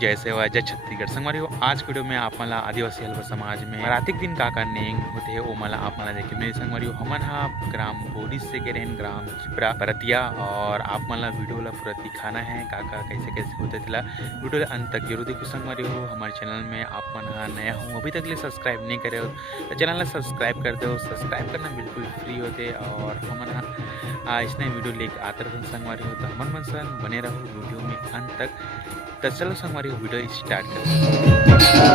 जय सेवा जय छत्तीसगढ़ संगवारी हो। आज वीडियो में आप मला आदिवासी हल्बा समाज में रातिक दिन का नेंग होते वो मला आप मला देखे मेरे संगवारी हो। हमन हा ग्राम बोरिस से के रहन ग्राम चिपरा परतिया और आप मला वीडियो ला पूरा दिखाना है का कैसे कैसे होते थे वीडियो अंत तक जरूर देखो संगवारी हो। हमारे चैनल में आप मन हा नया हूँ अभी तक ले सब्सक्राइब नहीं करे हो तो चैनल ला सब्सक्राइब कर दो। सब्सक्राइब करना बिल्कुल फ्री होते और हमन हा इसने वीडियो लेके आते रहो संगवारी हो तो हमन मन सन बने रहो वीडियो में अंत तक। तो चलो संगवारी वीडियो स्टार्ट करते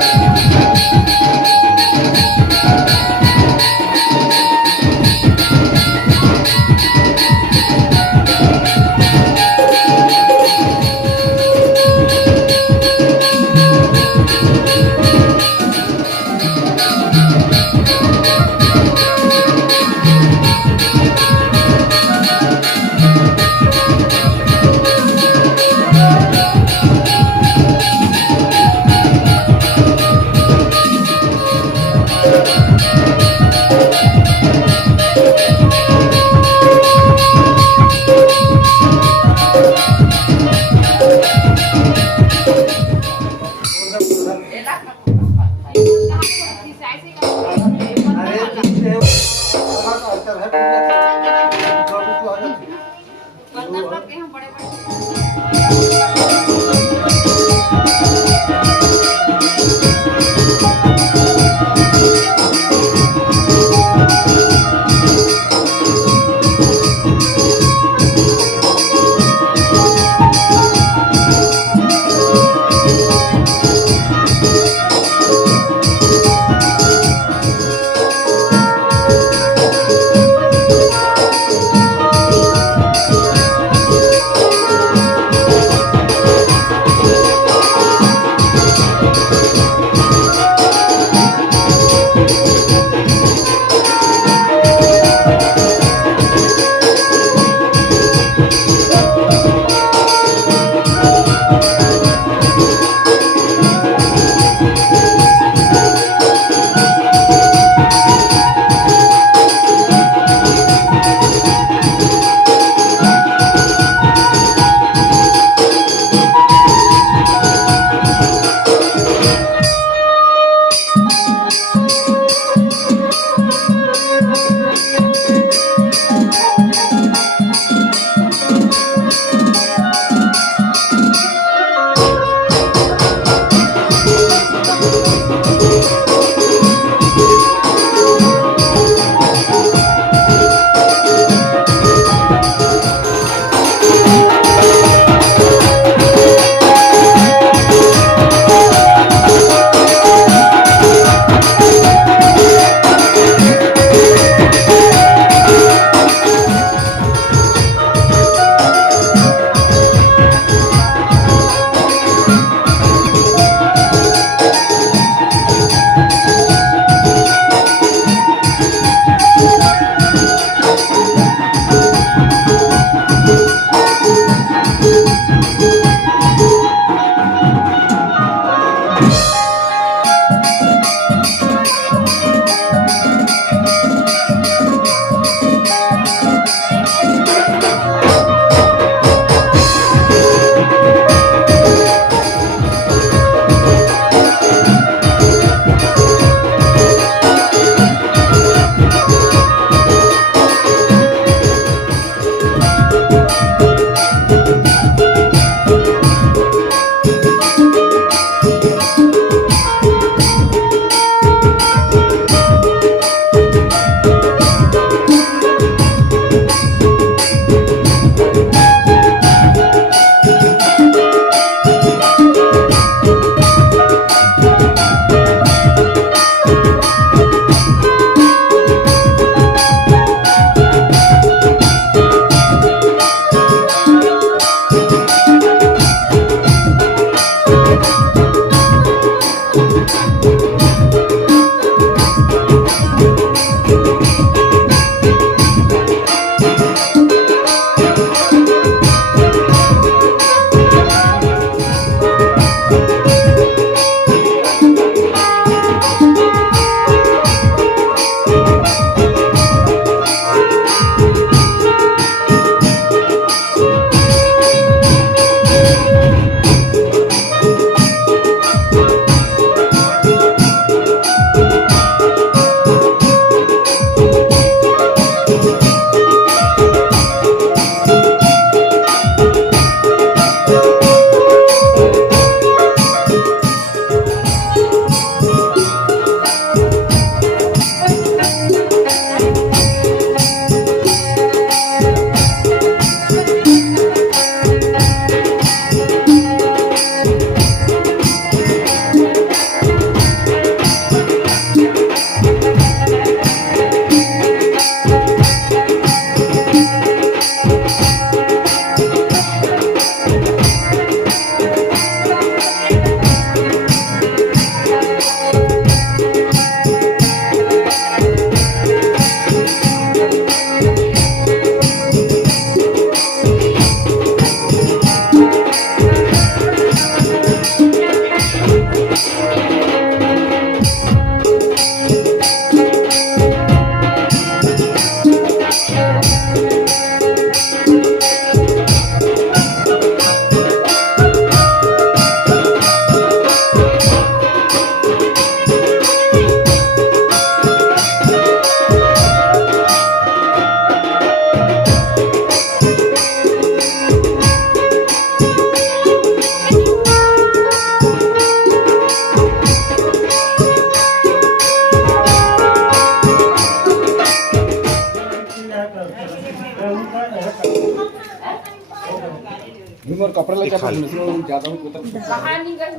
और कपड़ा लेके ज्यादा हो तो बाहर निकल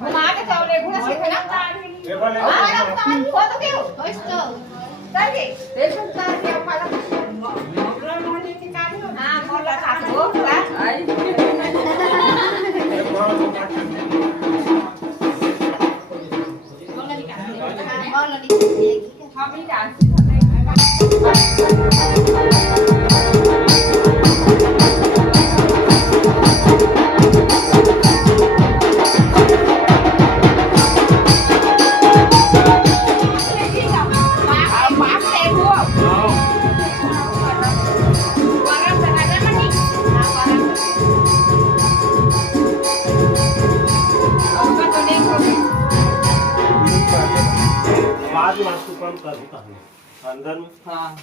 बना के चावल एक घुना सीखे ना वो तो क्यों दोस्तों चलिए देखो चार के पाला मोगरा मोहल्ले के काली हां मोला खा दो क्लास आई मोला निकाल मोला निकाल हम ही डांस अंदर में हां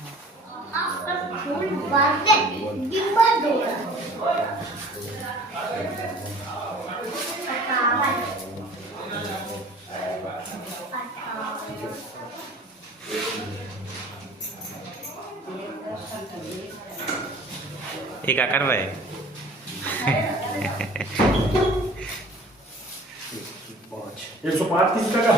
ये क्या कर रहे हैं? 105 किस का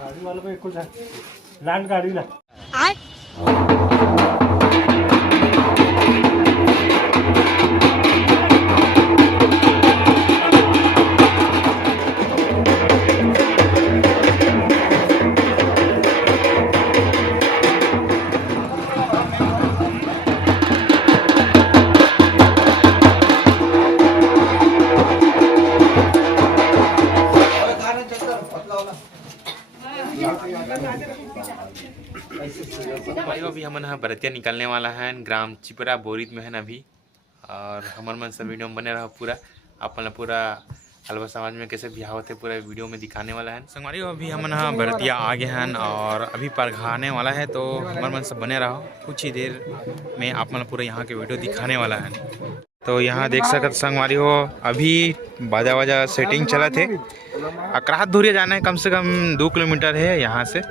गाड़ी वालों को एक कुछ लैंड गाड़ी ला अभी हमन हा बरतिया निकलने वाला है ग्राम चिपरा बोरित में है अभी। और हमर मन से वीडियो में बने रहा पूरा अपन पूरा हलवा समाज में कैसे बिहाव होते पूरा वीडियो में दिखाने वाला है। संगवारी अभी हमन हा बरतिया आ गए हैं और अभी परघाने वाला है, तो हमर मन से बने रहो कुछ ही देर में आप मन पूरा यहाँ के वीडियो दिखाने वाला है। तो यहाँ देख सकते संगवारी हो अभी बाजा वाजा सेटिंग चला थे। अकराहत दूरिया जाना है, कम से कम 2 किलोमीटर है यहाँ से।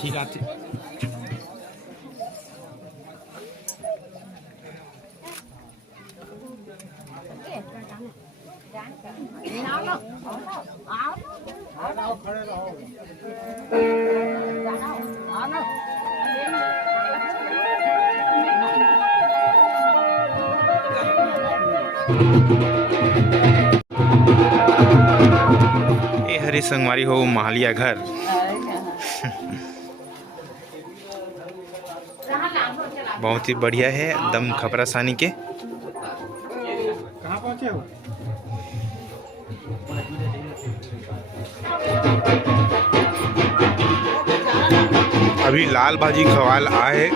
ठीक आते ए हरे संगवारी हो महालिया घर बहुत ही बढ़िया है दम खपरासानी के। कहाँ पहुँचे हो? अभी लाल भाजी खवाल आए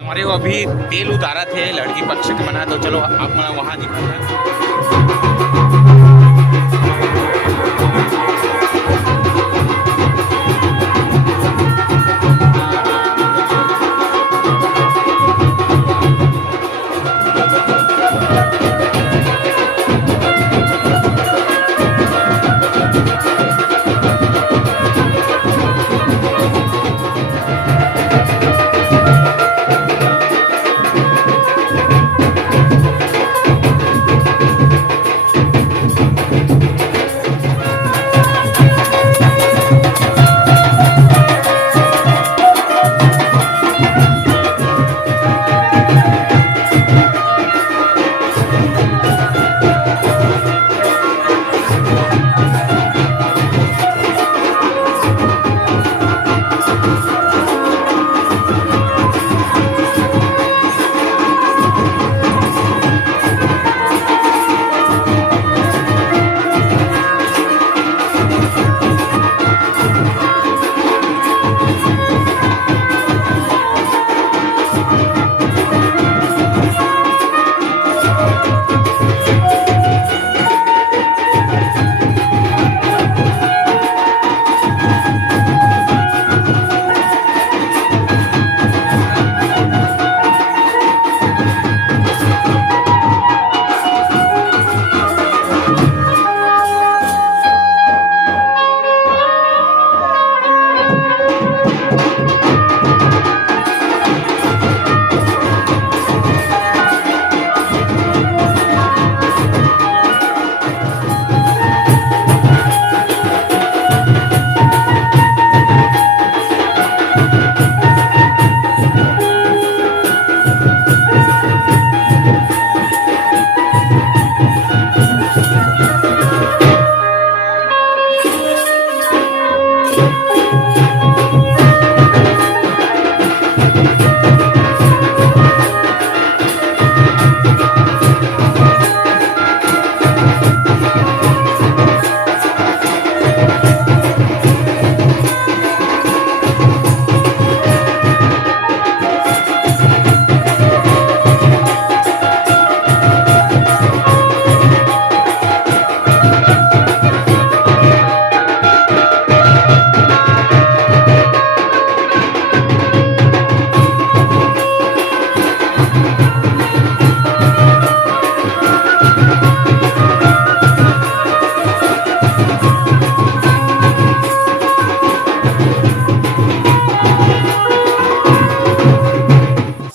हमारे को अभी तेल उतारा थे लड़की पक्ष के मना, तो चलो आप मैं वहाँ दिखाऊंगा।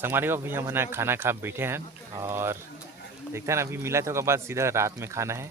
हमारे को अभी हम ना खाना खा बैठे हैं और देखते हैं ना अभी मिला तो बाद सीधा रात में खाना है।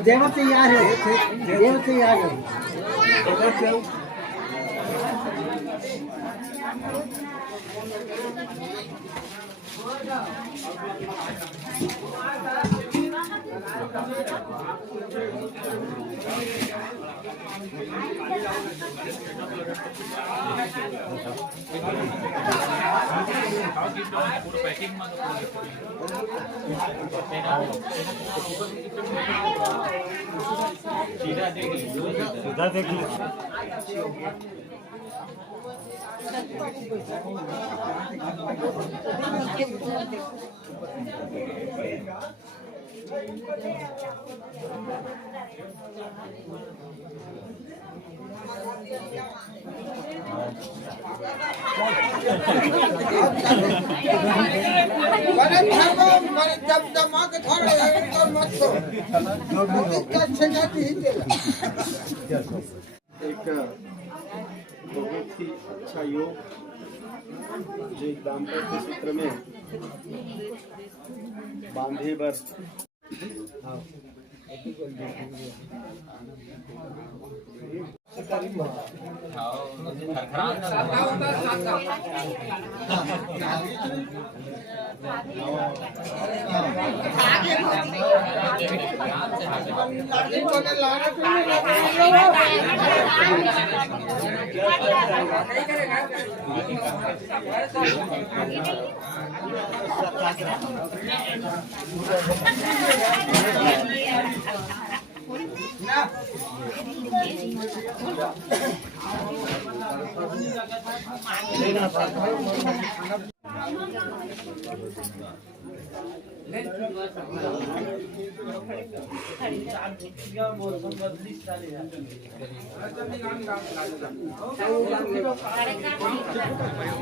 देव तैयार है, देव तैयार है। सीधा देख लो। एक बहुत ही अच्छा योग जो एक दाम्पत्य सूत्र में बांधे बर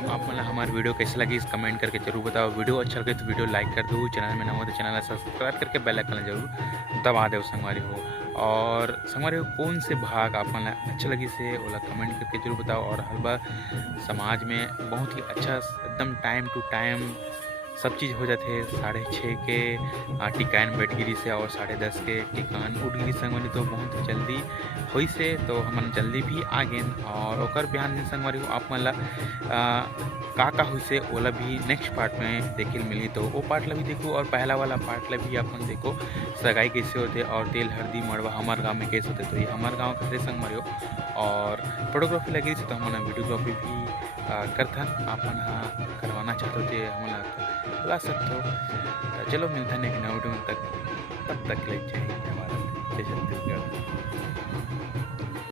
आप मला हमारी वीडियो कैसे लगी इस कमेंट करके जरूर बताओ। वीडियो अच्छा लगे तो वीडियो लाइक कर दो, चैनल में ना हो तो चैनल सब्सक्राइब करके बेल आइकन जरूर दबा दो संगवारी हो। और संगवारी हो कौन से भाग आप मला अच्छा लगी से ओला कमेंट करके जरूर बताओ। और हर बार समाज में बहुत ही अच्छा एकदम टाइम टू टाइम सब चीज़ हो जाते हैं। 6:30 के टिकान बैठ गिरी से और 10:30 के टिकान उठ गिरी संगवारी तो बहुत जल्दी हुई से तो हम जल्दी भी आ गए। और ओकर बिहान दिन संगवारी हो आप मला का हुई से ओला भी नेक्स्ट पार्ट में देखे मिली तो वो पार्ट ला भी देखो। और पहला वाला पार्ट ला भी अपन देखो सगाई कैसे होते और तेल हल्दी मड़वा हमारे गाँव में कैसे होते। तो ये हमारे गाँव कैसे संगवारी हो। और फोटोग्राफी लगी से तो हमारा वीडियोग्राफी भी करथन अपन करवाना चाहते थे हमारा ला सकते हो। चलो मिलता है एक नया वीडियो में, तब तक ले जय हिंद, जय भारत, जय छत्तीसगढ़।